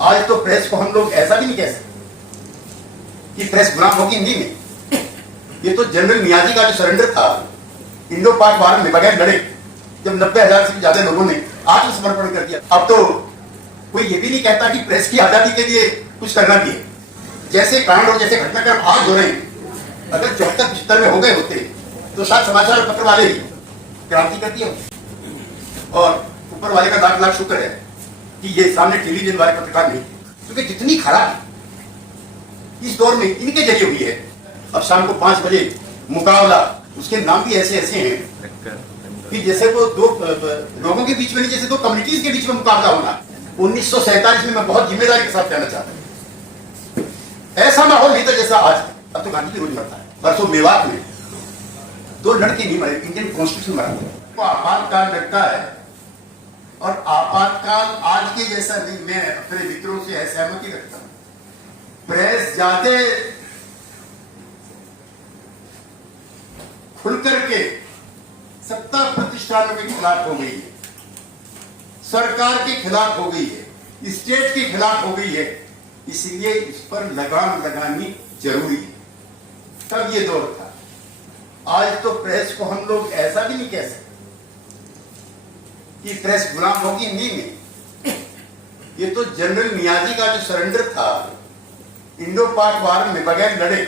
आज तो प्रेस को हम लोग ऐसा भी नहीं कह सकते कि प्रेस गुलाम होगी हिंदी में। ये तो जनरल नियाजी का जो सरेंडर था इंडो पाक वार में बगैर लड़े, जब 90,000 से ज्यादा लोगों ने आत्मसमर्पण कर दिया। अब तो कोई ये भी नहीं कहता कि प्रेस की आजादी के लिए कुछ करना भी है। जैसे कांड और जैसे घटनाक्रम आज हो रहे हैं, अगर 74-75 में हो गए होते तो शायद समाचार पत्र वाले ही क्रांति कर दिया होते। और ऊपर वाले का लाख लाख शुक्र है कि ये सामने टेलीविजन वाले पत्रकार नहीं, क्योंकि जितनी खराबी इस दौर में इनके जरिए हुई है। अब शाम को 5 बजे मुकाबला, उसके नाम भी ऐसे ऐसे हैं कि जैसे वो दो लोगों के बीच में नहीं, जैसे दो कम्युनिटीज के बीच में मुकाबला होना। 1947 में मैं बहुत जिम्मेदारी के साथ कहना चाहता हूं, ऐसा माहौल नहीं था जैसा आज। अब तो गांधी की रोज मरता है। परसों मेवात में 2 लड़के नहीं मरे, इंडियन कॉन्स्टिट्यूशन मरा। तो आपातकाल लगता है, और आपातकाल आज के जैसा नहीं। मैं अपने मित्रों से सहमति रखता हूं, प्रेस ज्यादा खुलकर के सत्ता प्रतिष्ठानों के खिलाफ हो गई है, सरकार के खिलाफ हो गई है, स्टेट के खिलाफ हो गई है। इसलिए इस पर लगाम लगानी जरूरी है। तब ये दौर था। आज तो प्रेस को हम लोग ऐसा भी नहीं कह सकते कि प्रेस गुलाम होगी हिंदी में। ये तो जनरल नियाजी का जो सरेंडर था इंडो पाक वार में बगैर लड़े,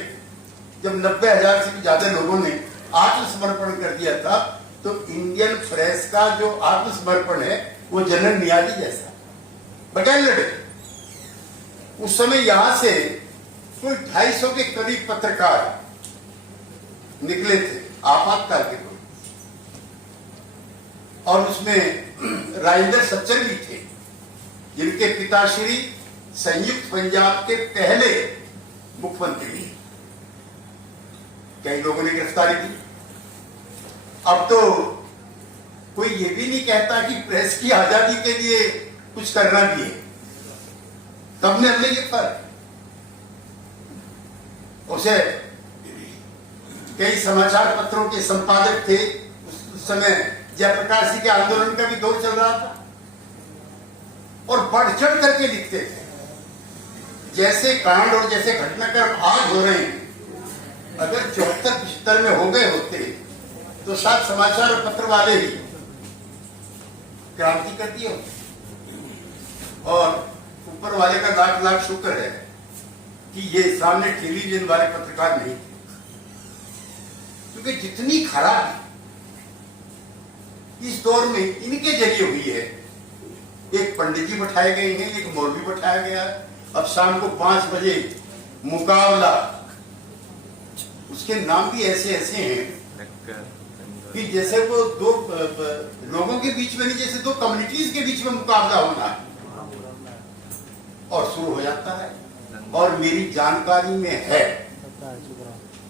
जब 90,000 से भी ज्यादा लोगों ने आत्मसमर्पण कर दिया था, तो इंडियन प्रेस का जो आत्मसमर्पण है वो जनरल नियाजी जैसा बगैर लड़े। उस समय यहां से कोई 250 के करीब पत्रकार निकले थे आपातकाल के दौरान, और उसमें राजेंद्र सच्चर भी थे, जिनके पिताश्री संयुक्त पंजाब के पहले मुख्यमंत्री। कई लोगों ने गिरफ्तारी की। अब तो कोई ये भी नहीं कहता कि प्रेस की आजादी के लिए कुछ करना भी है। तब ने हमने ये फर्क, उसे कई समाचार पत्रों के संपादक थे उस समय, जयप्रकाश जी के आंदोलन का भी दौर चल रहा था, और बढ़ चढ़ करके लिखते थे। जैसे कांड और जैसे घटनाक्रम आज हो रहे हैं, अगर 74-75 में हो गए होते तो शायद समाचार पत्र वाले ही क्रांति कर दिए होते। और ऊपर वाले का लाख लाख शुक्र है कि ये सामने टेलीविजन वाले पत्रकार नहीं थे, क्योंकि जितनी खराबी इस दौर में इनके जरिए हुई है। एक पंडित जी बैठाए गए हैं, एक मौलवी बैठाया गया। अब शाम को 5 बजे मुकाबला, उसके नाम भी ऐसे ऐसे हैं कि जैसे वो दो लोगों के बीच में नहीं, जैसे दो कम्युनिटीज के बीच में मुकाबला होना है। और शुरू हो जाता है, और मेरी जानकारी में है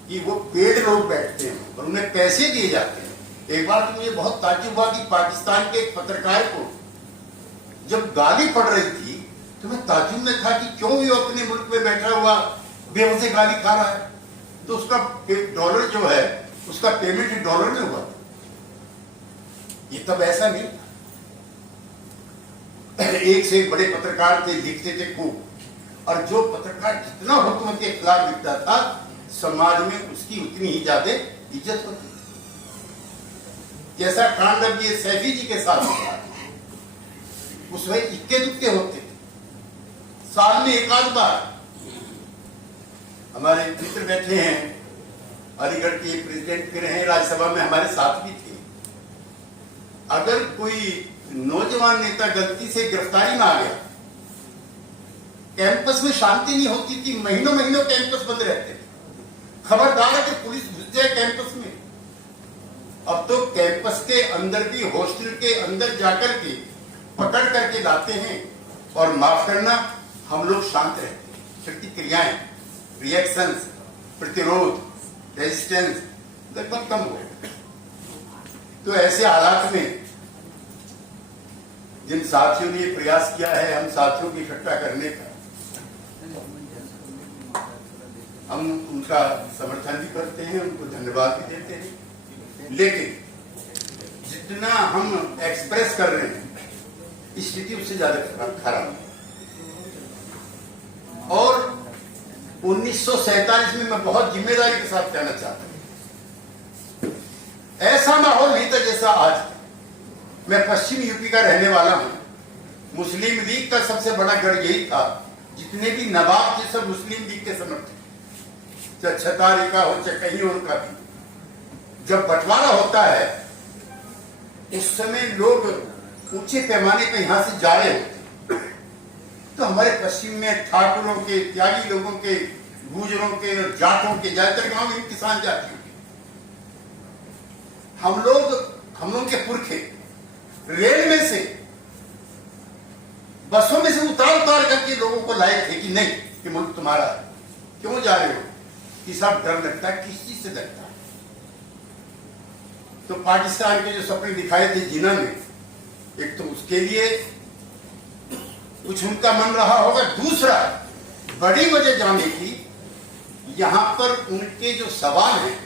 कि वो पेड लोग बैठते हैं और उन्हें पैसे दिए जाते हैं। एक बार तो मुझे बहुत ताज्जुब हुआ कि पाकिस्तान के एक पत्रकार को जब गाली पड़ रही थी, तो मैं ताज्जुब में था कि क्यों ये अपने मुल्क में बैठा हुआ बेवजह गाली खा रहा है। तो उसका डॉलर जो है, उसका पेमेंट डॉलर में हुआ। ये तब ऐसा नहीं, एक से एक बड़े पत्रकार थे, लिखते थे खूब, और जो पत्रकार जितना हुकूमत के खिलाफ लिखता था, समाज में उसकी उतनी ही ज्यादा इज्जत होती। जैसा कांड अब ये सैफी जी के साथ हुआ, उसमें इक्के दुक्के होते थे। साल में एक आध बार हमारे मित्र बैठे हैं, अलीगढ़ के प्रेसिडेंट भी रहे, राज्यसभा में हमारे साथ भी थे। अगर कोई नौजवान नेता गलती से गिरफ्तारी में आ गया, कैंपस में शांति नहीं होती थी, महीनों महीनों कैंपस बंद रहते थे। खबरदार है कि पुलिस घुस जाए कैंपस में। अब तो कैंपस के अंदर भी, हॉस्टल के अंदर जाकर के पकड़ करके लाते हैं, और माफ करना, हम लोग शांत रहते हैं। प्रतिक्रियाएं, रिएक्शंस, प्रतिरोध, रेजिस्टेंस लगभग कम हो गए। तो ऐसे हालात में जिन साथियों ने प्रयास किया है हम साथियों की इकट्ठा करने का, हम उनका समर्थन भी करते हैं, उनको धन्यवाद भी देते हैं। लेकिन जितना हम एक्सप्रेस कर रहे हैं, स्थिति उससे ज्यादा खराब है। 1947 में मैं बहुत जिम्मेदारी के साथ कहना चाहता हूं, ऐसा माहौल नहीं था जैसा आज है। मैं पश्चिम यूपी का रहने वाला हूं। मुस्लिम लीग का सबसे बड़ा गढ़ यही था, जितने भी नवाब थे सब मुस्लिम लीग के समर्थक, चाहे छतारी का हो चाहे कहीं और का भी। जब बंटवारा होता है उस समय लोग ऊंचे पैमाने पर यहां से जा रहे होते, तो हमारे पश्चिम में ठाकुरों के, त्यागी लोगों के, गुजरों के और जाटों के, ज्यादातर गांव में किसान जातियों के, हम लोगों के पुरखे रेल में से, बसों में से उतार करके लोगों को लाए थे कि नहीं, कि मुल्क तुम्हारा है, क्यों जा रहे हो? कि साहब डर लगता है। किस चीज से लगता है? तो पाकिस्तान के जो सपने दिखाए थे जिना में, एक तो उसके लिए कुछ उनका मन रहा होगा, दूसरा बड़ी वजह जाने की, यहां पर उनके जो सवाल हैं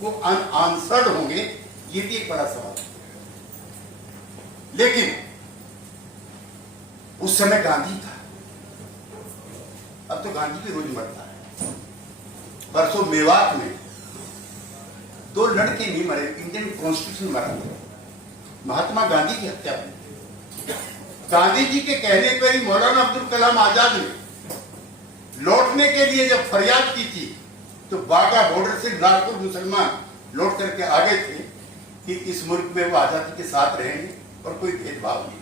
वो अनआंसर्ड होंगे, ये भी एक बड़ा सवाल है। लेकिन उस समय गांधी था, अब तो गांधी भी रोज मरता है। परसों मेवात में 2 लड़के नहीं मरे, इंडियन कॉन्स्टिट्यूशन मरा, महात्मा गांधी की हत्या हुई। गांधी जी के कहने पर ही मौलाना अब्दुल कलाम आजाद ने लौटने के लिए जब फरियाद की थी, तो बाघा बॉर्डर से लाखों मुसलमान लौट करके आ गए थे कि इस मुल्क में वो आजादी के साथ रहेंगे और कोई भेदभाव नहीं।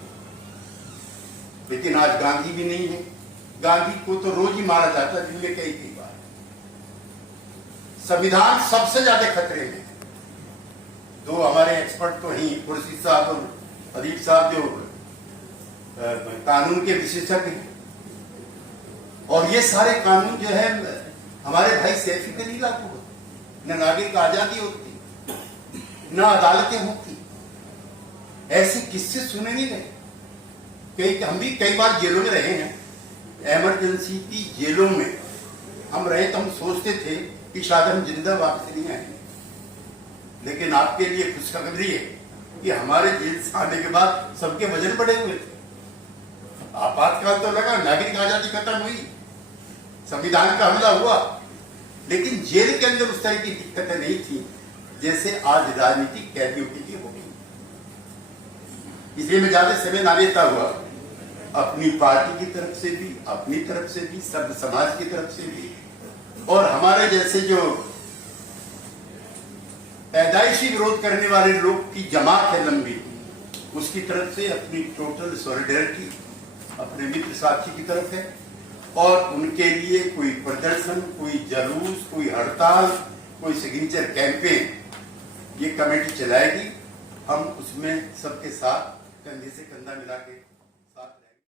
लेकिन आज गांधी भी नहीं है। गांधी को तो रोज ही मारा जाता, दिन में कई बार। संविधान सबसे ज्यादा खतरे में। 2 हमारे एक्सपर्ट तो ही, कुर्सी साहब और अदीब साहब, जो कानून के विशेषज्ञ हैं, और ये सारे कानून जो है हमारे भाई सैफी पे नहीं लागू होते। न नागरिक आजादी होती, न अदालतें होती। ऐसे किस्से सुने नहीं रहे। हम भी कई बार जेलों में रहे हैं। इमरजेंसी की जेलों में हम रहे तो हम सोचते थे कि शायद हम जिंदा वापस नहीं आएंगे। लेकिन आपके लिए खुशखबरी है कि हमारे जेल से आने के बाद सबके वजन बढ़े हुए थे। आपातकाल तो लगा, नागरिक आजादी खत्म हुई, संविधान का हमला हुआ, लेकिन जेल के अंदर उस तरह की दिक्कतें नहीं थी जैसे आज राजनीतिक कैदियों के लिए हो गई। इसलिए मैं ज्यादा समय ना लेता हुआ अपनी पार्टी की तरफ से भी, अपनी तरफ से भी, सब समाज की तरफ से भी, और हमारे जैसे जो पैदाइशी विरोध करने वाले लोग की जमात है लंबी, उसकी तरफ से अपनी टोटल सॉलिडेरिटी अपने मित्र साथी की तरफ है। और उनके लिए कोई प्रदर्शन, कोई जलूस, कोई हड़ताल, कोई सिग्नेचर कैंपेन ये कमेटी चलाएगी। हम उसमें सबके साथ कंधे से कंधा मिला के